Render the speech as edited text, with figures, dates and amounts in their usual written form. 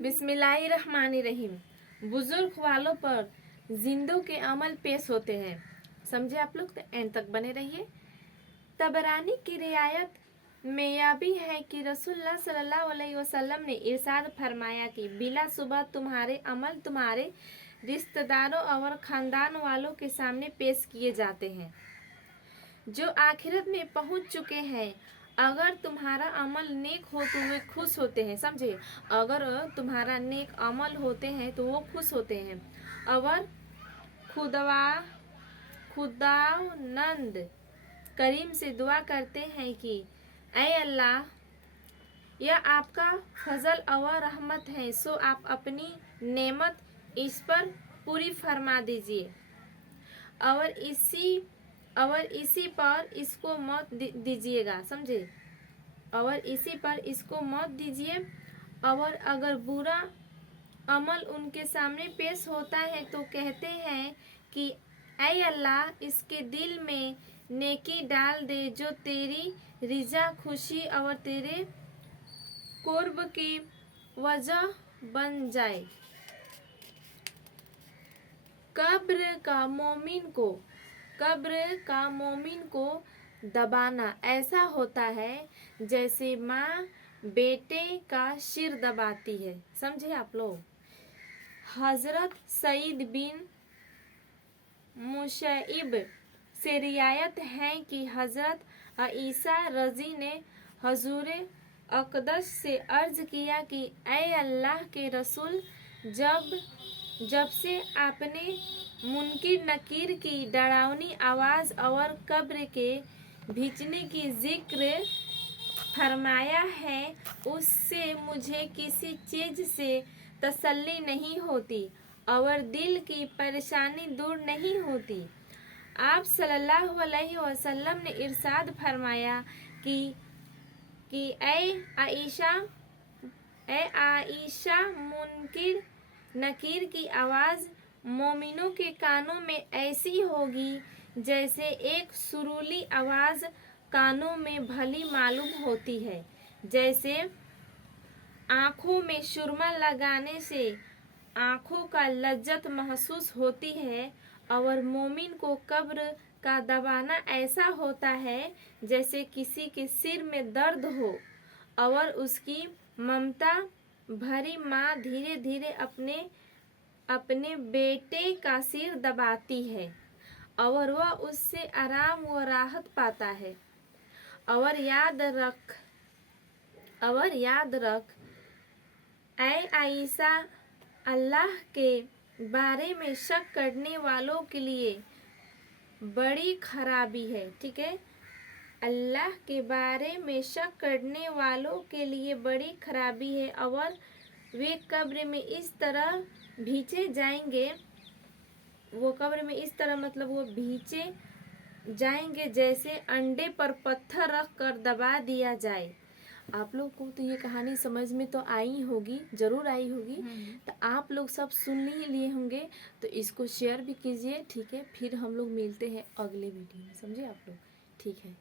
बिस्मिल्लाहिर्रहमानिर्रहीम। बुजुर्ग वालों पर जिंदों के अमल पेश होते हैं। समझे आप लोग, तो एंड तक बने रहिए। तबरानी की रिवायत में यह भी है कि रसूलुल्लाह सल्लल्लाहु अलैहि वसल्लम ने इरशाद फरमाया कि बिला सुबह तुम्हारे अमल तुम्हारे रिश्तेदारों और खानदान वालों के सामने पेश किए जाते हैं जो आखिरत में पहुंच चुके हैं। अगर तुम्हारा अमल नेक हो तो वे खुश होते हैं। समझे, अगर तुम्हारा नेक अमल होते हैं तो वो खुश होते हैं। और खुदावंद करीम से दुआ करते हैं कि ऐ अल्लाह, यह आपका फजल और रहमत है, सो आप अपनी नेमत इस पर पूरी फरमा दीजिए और इसी पर इसको मौत दीजिएगा। समझे, और इसी पर इसको मौत दीजिए। और अगर बुरा अमल उनके सामने पेश होता है तो कहते हैं कि ऐ अल्लाह, इसके दिल में नेकी डाल दे जो तेरी रिजा, खुशी और तेरे कुर्ब की वजह बन जाए। कब्र का मोमिन को दबाना ऐसा होता है जैसे माँ बेटे का सिर दबाती है। समझे आप लोग। हजरत सईद बिन मुसैइब से रिवायत है कि हजरत आयशा रजी ने हजूर अक़दस से अर्ज किया कि ऐ अल्लाह के रसूल, जब से आपने मुनकिर नकीर की डरावनी आवाज़ और कब्र के भींचने की जिक्र फरमाया है, उससे मुझे किसी चीज़ से तसल्ली नहीं होती और दिल की परेशानी दूर नहीं होती। आप सल्लल्लाहु अलैहि वसल्लम ने इरशाद फरमाया कि ऐ आयशा, मुनकिर नकीर की आवाज़ मोमिनों के कानों में ऐसी होगी जैसे एक सुरीली आवाज़ कानों में भली मालूम होती है। जैसे आँखों में सुरमा लगाने से आँखों का लज्जत महसूस होती है, और मोमिन को कब्र का दबाना ऐसा होता है जैसे किसी के सिर में दर्द हो और उसकी ममता भरी माँ धीरे धीरे अपने बेटे का सिर दबाती है और वह उससे आराम व राहत पाता है। और याद रख ऐ आयशा, अल्लाह के बारे में शक करने वालों के लिए बड़ी खराबी है। ठीक है, अल्लाह के बारे में शक करने वालों के लिए बड़ी खराबी है और वे कब्र में इस तरह भींचे जाएंगे। वो कब्र में इस तरह मतलब वो भींचे जाएंगे जैसे अंडे पर पत्थर रख कर दबा दिया जाए। आप लोग को तो ये कहानी समझ में तो आई होगी, जरूर आई होगी। तो आप लोग सब सुन ही लिए होंगे, तो इसको शेयर भी कीजिए। ठीक है, फिर हम लोग मिलते हैं अगले वीडियो में। समझे आप लोग। ठीक है।